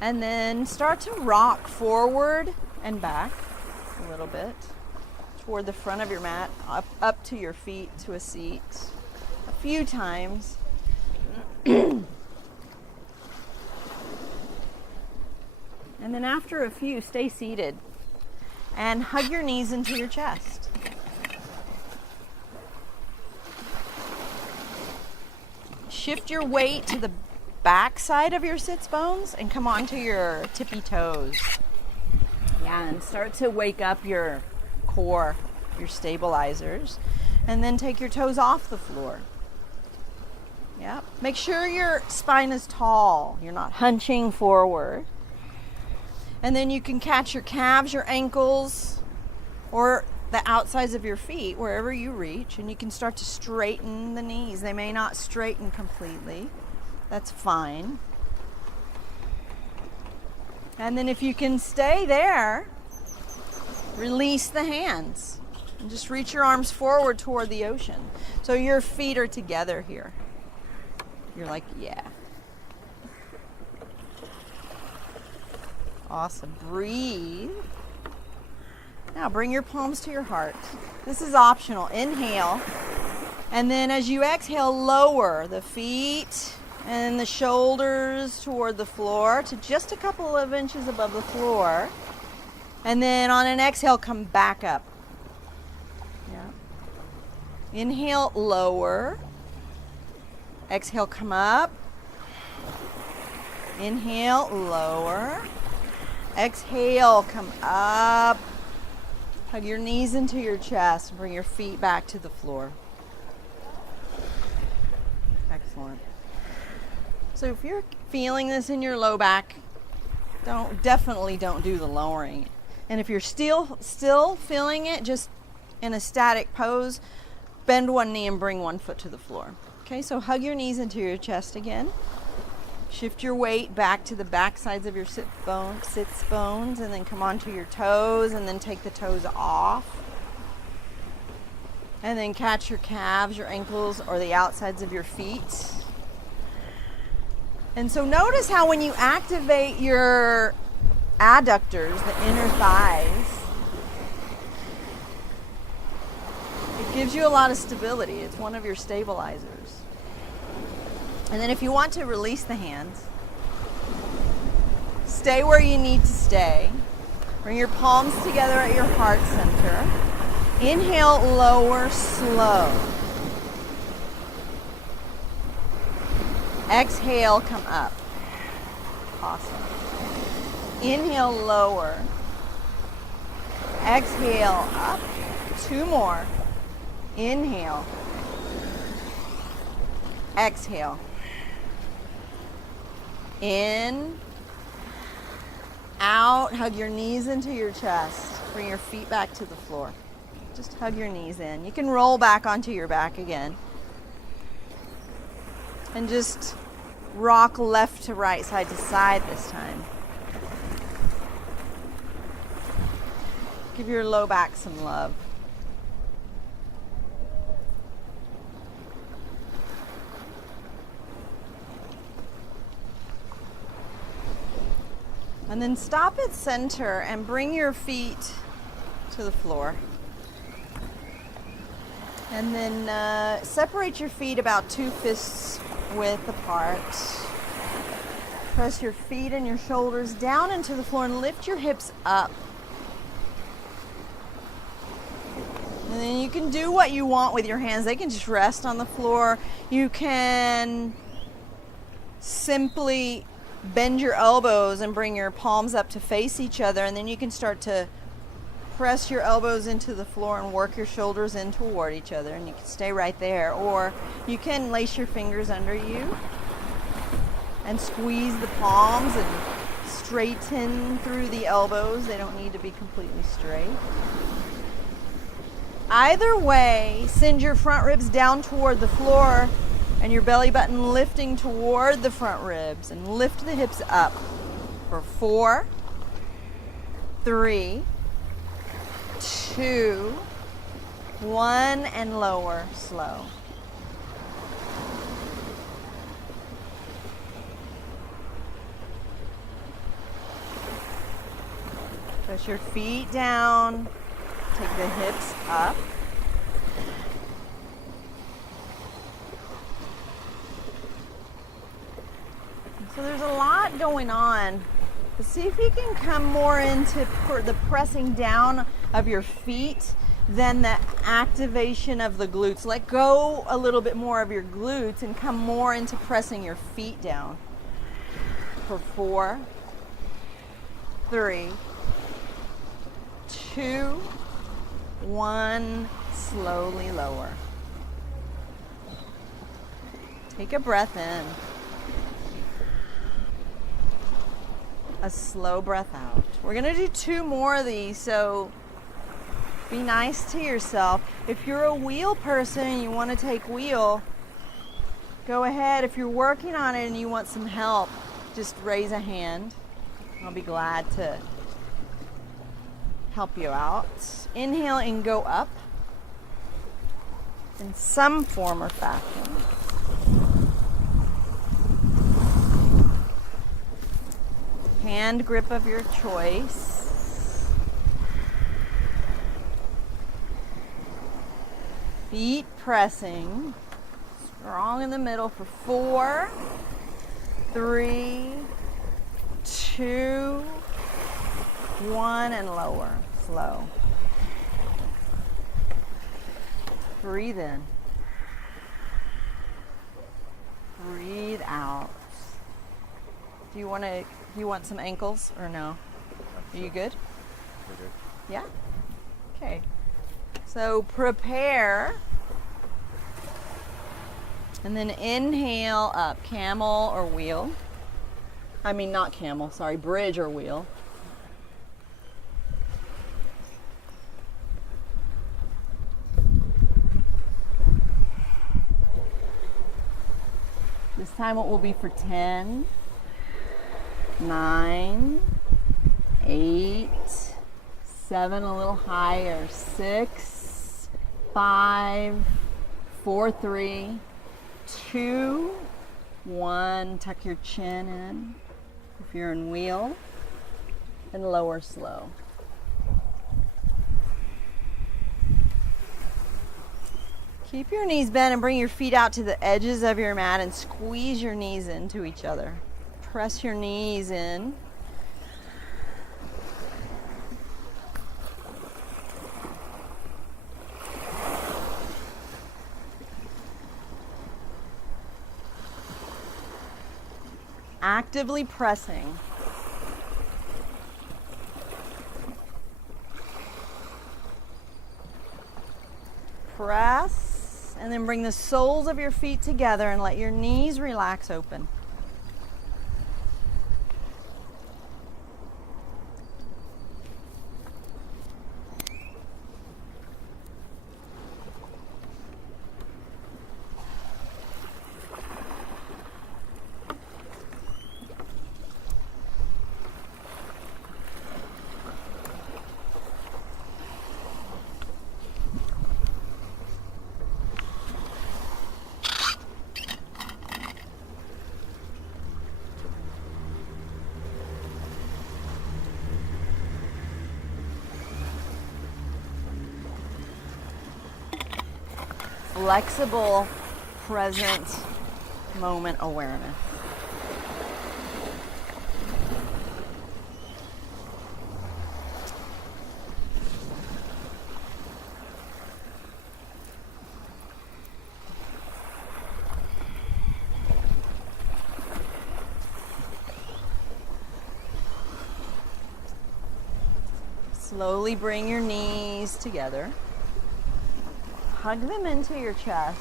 And then start to rock forward and back a little bit toward the front of your mat, up to your feet to a seat a few times. And then after a few, stay seated and hug your knees into your chest. Shift your weight to the back side of your sits bones and come onto your tippy toes. Yeah, and start to wake up your core, your stabilizers. And then take your toes off the floor. Yeah. Make sure your spine is tall. You're not hunching forward. And then you can catch your calves, your ankles, or the outsides of your feet, wherever you reach, and you can start to straighten the knees. They may not straighten completely. That's fine. And then if you can stay there, release the hands. And just reach your arms forward toward the ocean. So your feet are together here. You're like, yeah. Awesome. Breathe. Now bring your palms to your heart. This is optional. Inhale. And then as you exhale, lower the feet and the shoulders toward the floor to just a couple of inches above the floor. And then on an exhale, come back up. Yeah. Inhale, lower. Exhale, come up. Inhale, lower. Exhale, come up. Hug your knees into your chest and bring your feet back to the floor. Excellent. So if you're feeling this in your low back, definitely don't do the lowering. And if you're still feeling it, just in a static pose, bend one knee and bring one foot to the floor. Okay, so hug your knees into your chest again. Shift your weight back to the back sides of your sits bones, and then come onto your toes, and then take the toes off. And then catch your calves, your ankles, or the outsides of your feet. And so notice how when you activate your adductors, the inner thighs, it gives you a lot of stability. It's one of your stabilizers. And then if you want to release the hands, stay where you need to stay. Bring your palms together at your heart center. Inhale, lower, slow. Exhale, come up. Awesome. Inhale, lower. Exhale, up. Two more. Inhale. Exhale. In, out, hug your knees into your chest. Bring your feet back to the floor. Just hug your knees in. You can roll back onto your back again. And just rock left to right, side to side this time. Give your low back some love. And then stop at center and bring your feet to the floor. And then separate your feet about 2 fists width apart. Press your feet and your shoulders down into the floor and lift your hips up. And then you can do what you want with your hands. They can just rest on the floor. You can simply bend your elbows and bring your palms up to face each other, and then you can start to press your elbows into the floor and work your shoulders in toward each other, and you can stay right there. Or you can lace your fingers under you and squeeze the palms and straighten through the elbows. They don't need to be completely straight. Either way, send your front ribs down toward the floor and your belly button lifting toward the front ribs, and lift the hips up for 4, 3, 2, 1, and lower, slow. Push your feet down, take the hips up. So there's a lot going on. But see if you can come more into the pressing down of your feet than the activation of the glutes. Let go a little bit more of your glutes and come more into pressing your feet down. For 4, 3, 2, 1, slowly lower. Take a breath in. A slow breath out. We're going to do 2 more of these, so be nice to yourself. If you're a wheel person and you want to take wheel, go ahead. If you're working on it and you want some help, just raise a hand. I'll be glad to help you out. Inhale and go up in some form or fashion. Hand grip of your choice. Feet pressing. Strong in the middle for 4, 3, 2, 1, and lower. Slow. Breathe in. Breathe out. Do you want some ankles or no? Are you good? We're good. Yeah? Okay. So prepare. And then inhale up, camel or wheel. I mean, not camel, sorry, bridge or wheel. This time it will be for 10, 9, 8, 7, a little higher, 6, 5, 4, 3, 2, 1. Tuck your chin in if you're in wheel, and lower slow. Keep your knees bent and bring your feet out to the edges of your mat and squeeze your knees into each other. Press your knees in. Actively pressing. Press, and then bring the soles of your feet together and let your knees relax open. Flexible, present moment awareness. Slowly bring your knees together. Hug them into your chest.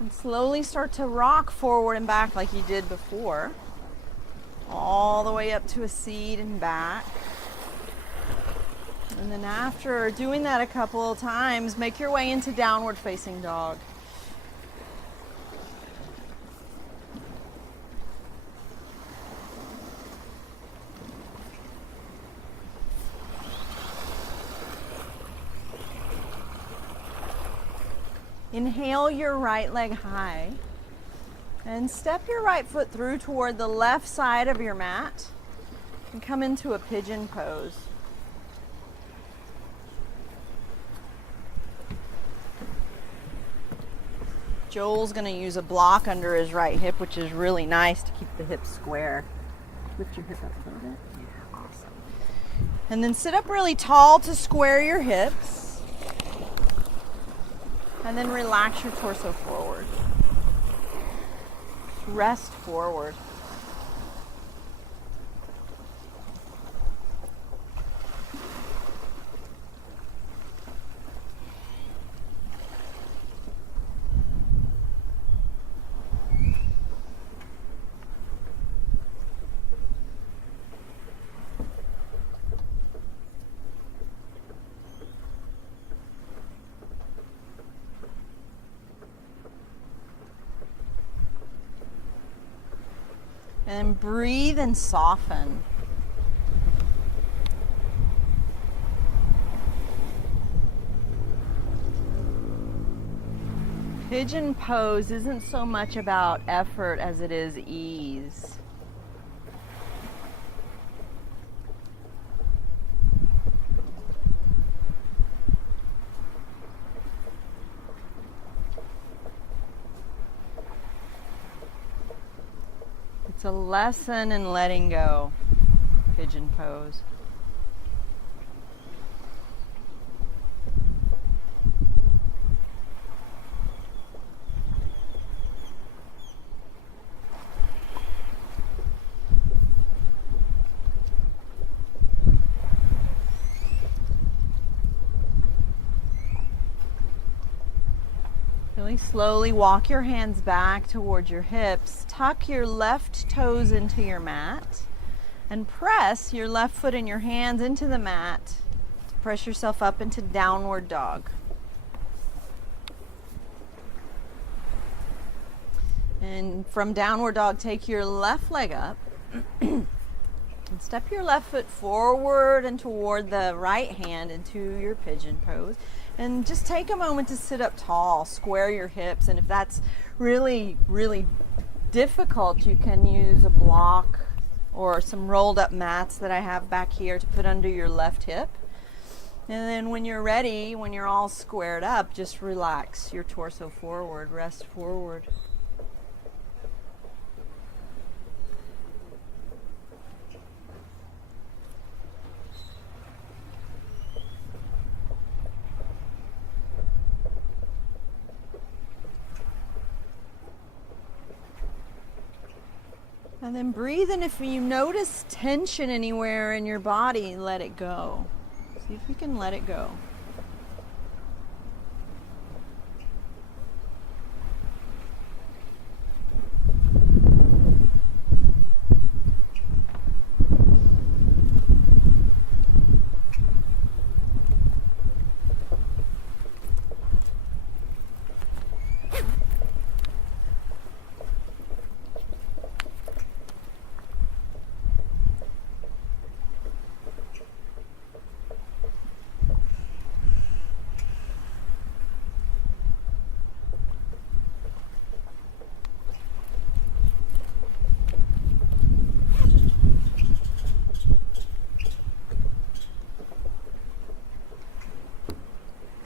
And slowly start to rock forward and back like you did before. All the way up to a seat and back. And then after doing that a couple of times, make your way into downward facing dog. Inhale your right leg high and step your right foot through toward the left side of your mat and come into a pigeon pose. Joel's going to use a block under his right hip, which is really nice to keep the hips square. Lift your hip up a little bit. Yeah, awesome. And then sit up really tall to square your hips. And then relax your torso forward. Rest forward. And breathe and soften. Pigeon pose isn't so much about effort as it is ease. It's a lesson in letting go, pigeon pose. Really slowly walk your hands back towards your hips. Tuck your left toes into your mat and press your left foot and your hands into the mat. Press yourself up into downward dog. And from downward dog, take your left leg up and step your left foot forward and toward the right hand into your pigeon pose. And just take a moment to sit up tall, square your hips, and if that's really, really difficult, you can use a block or some rolled up mats that I have back here to put under your left hip. And then when you're ready, when you're all squared up, just relax your torso forward, rest forward. And then breathe, and if you notice tension anywhere in your body, let it go. See if you can let it go.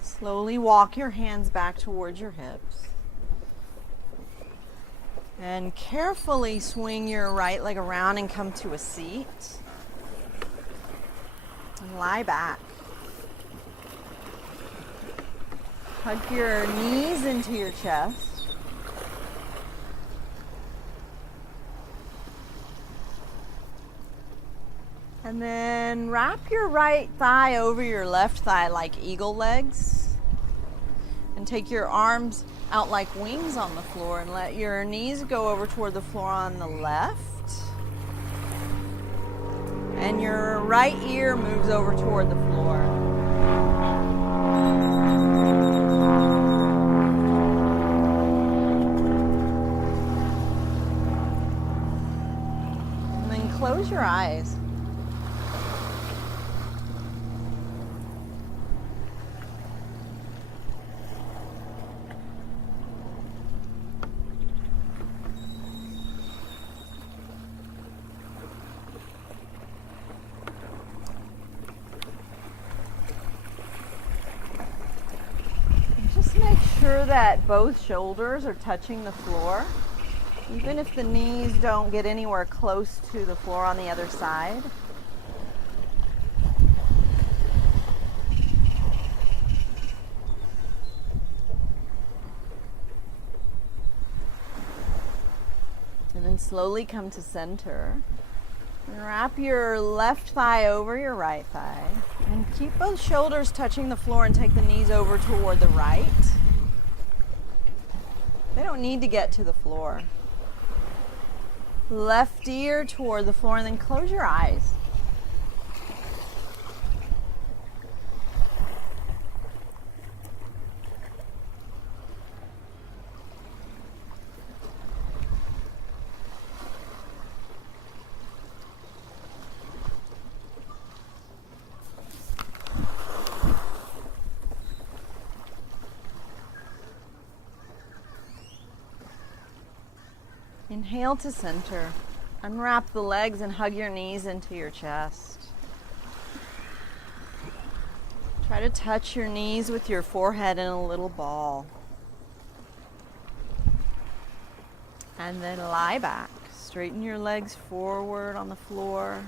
Slowly walk your hands back towards your hips. And carefully swing your right leg around and come to a seat. And lie back. Hug your knees into your chest. And then wrap your right thigh over your left thigh like eagle legs. And take your arms out like wings on the floor and let your knees go over toward the floor on the left. And your right ear moves over toward the floor. And then close your eyes. Make sure that both shoulders are touching the floor, even if the knees don't get anywhere close to the floor on the other side. And then slowly come to center. And wrap your left thigh over your right thigh. And keep both shoulders touching the floor and take the knees over toward the right. They don't need to get to the floor. Left ear toward the floor and then close your eyes. Inhale to center. Unwrap the legs and hug your knees into your chest. Try to touch your knees with your forehead in a little ball. And then lie back. Straighten your legs forward on the floor.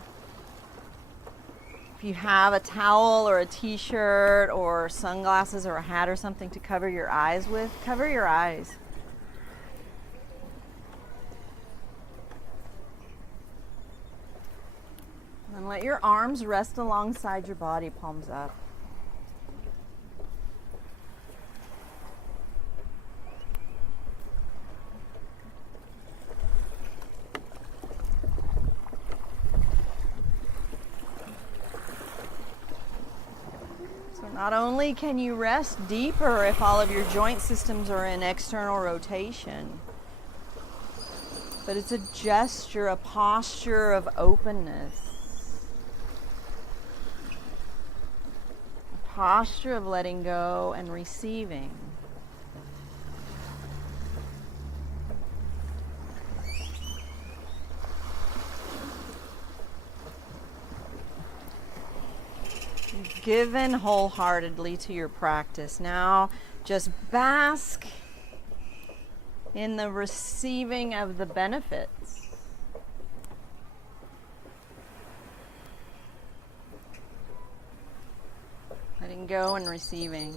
If you have a towel or a t-shirt or sunglasses or a hat or something to cover your eyes with, cover your eyes. And let your arms rest alongside your body, palms up. So not only can you rest deeper if all of your joint systems are in external rotation, but it's a gesture, a posture of openness. Posture of letting go and receiving. You've given wholeheartedly to your practice. Now just bask in the receiving of the benefits. Letting go and receiving.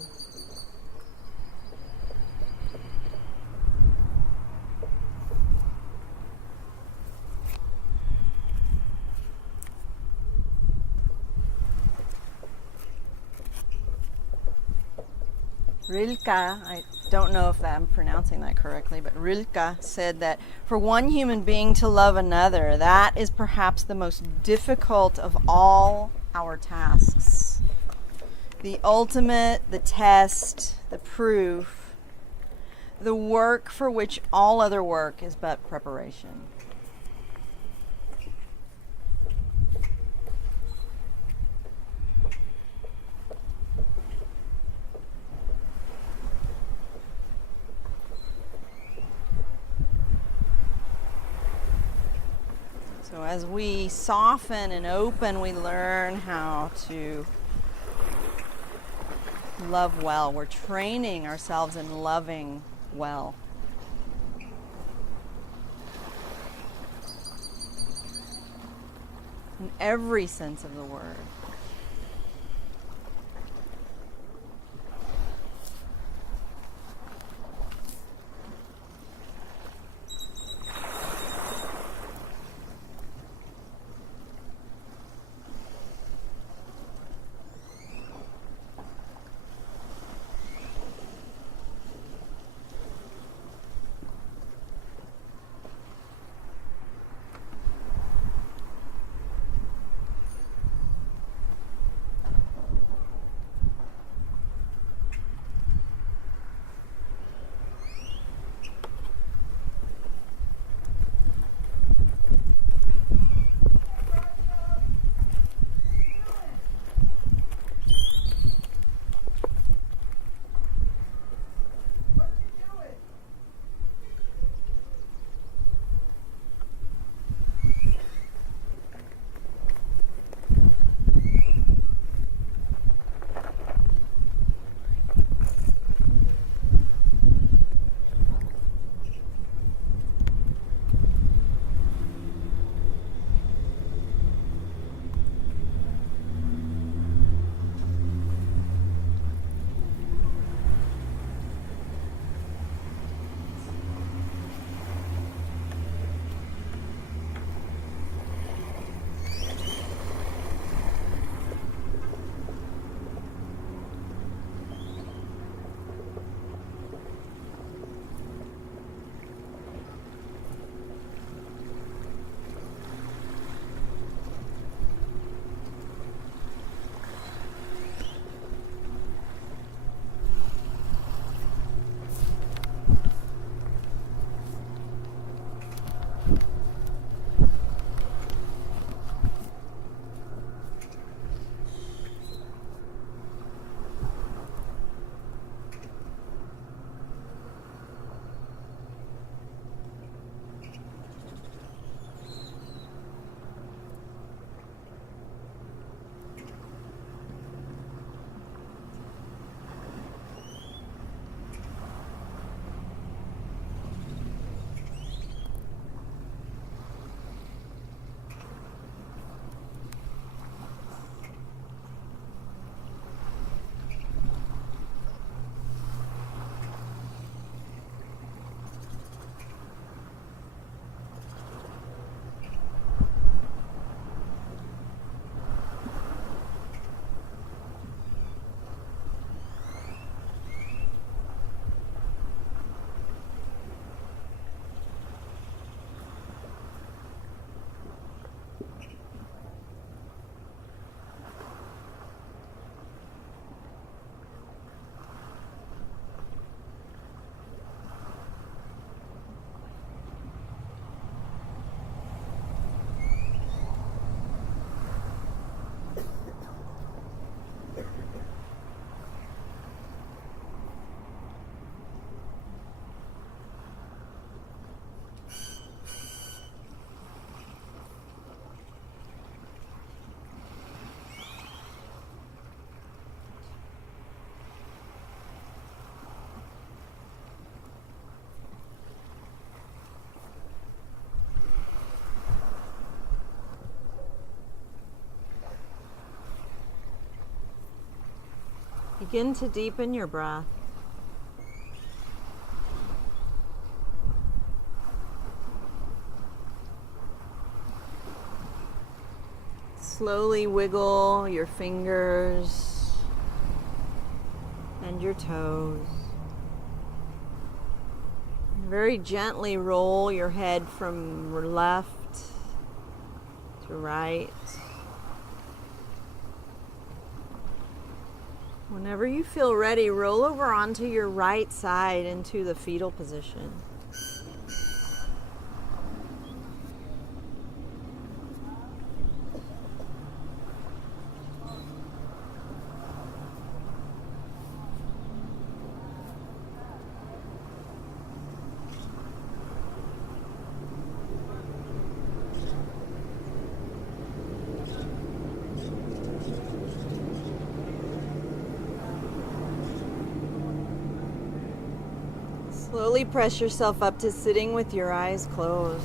Rilke, I don't know if I'm pronouncing that correctly, but Rilke said that for one human being to love another, that is perhaps the most difficult of all our tasks. The ultimate, the test, the proof, the work for which all other work is but preparation. So as we soften and open, we learn how to love well. We're training ourselves in loving well. In every sense of the word. Begin to deepen your breath. Slowly wiggle your fingers and your toes. Very gently roll your head from left to right. Whenever you feel ready, roll over onto your right side into the fetal position. Slowly press yourself up to sitting with your eyes closed.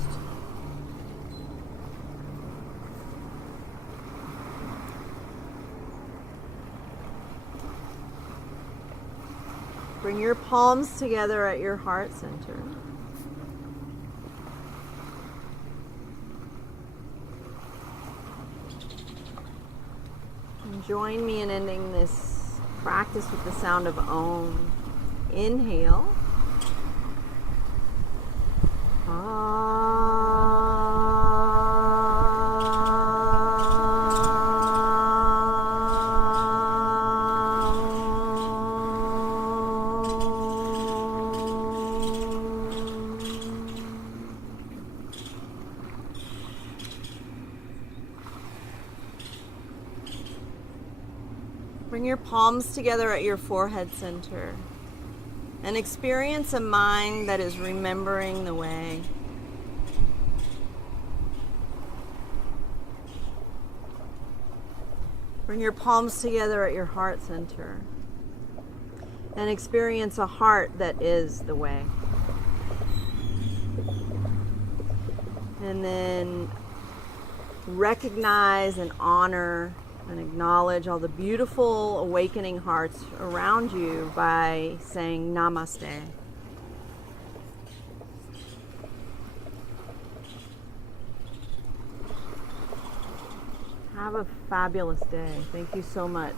Bring your palms together at your heart center. And join me in ending this practice with the sound of Om. Inhale. Bring your palms together at your forehead center and experience a mind that is remembering the way. Bring your palms together at your heart center and experience a heart that is the way. And then recognize and honor and acknowledge all the beautiful awakening hearts around you by saying namaste. Have a fabulous day. Thank you so much.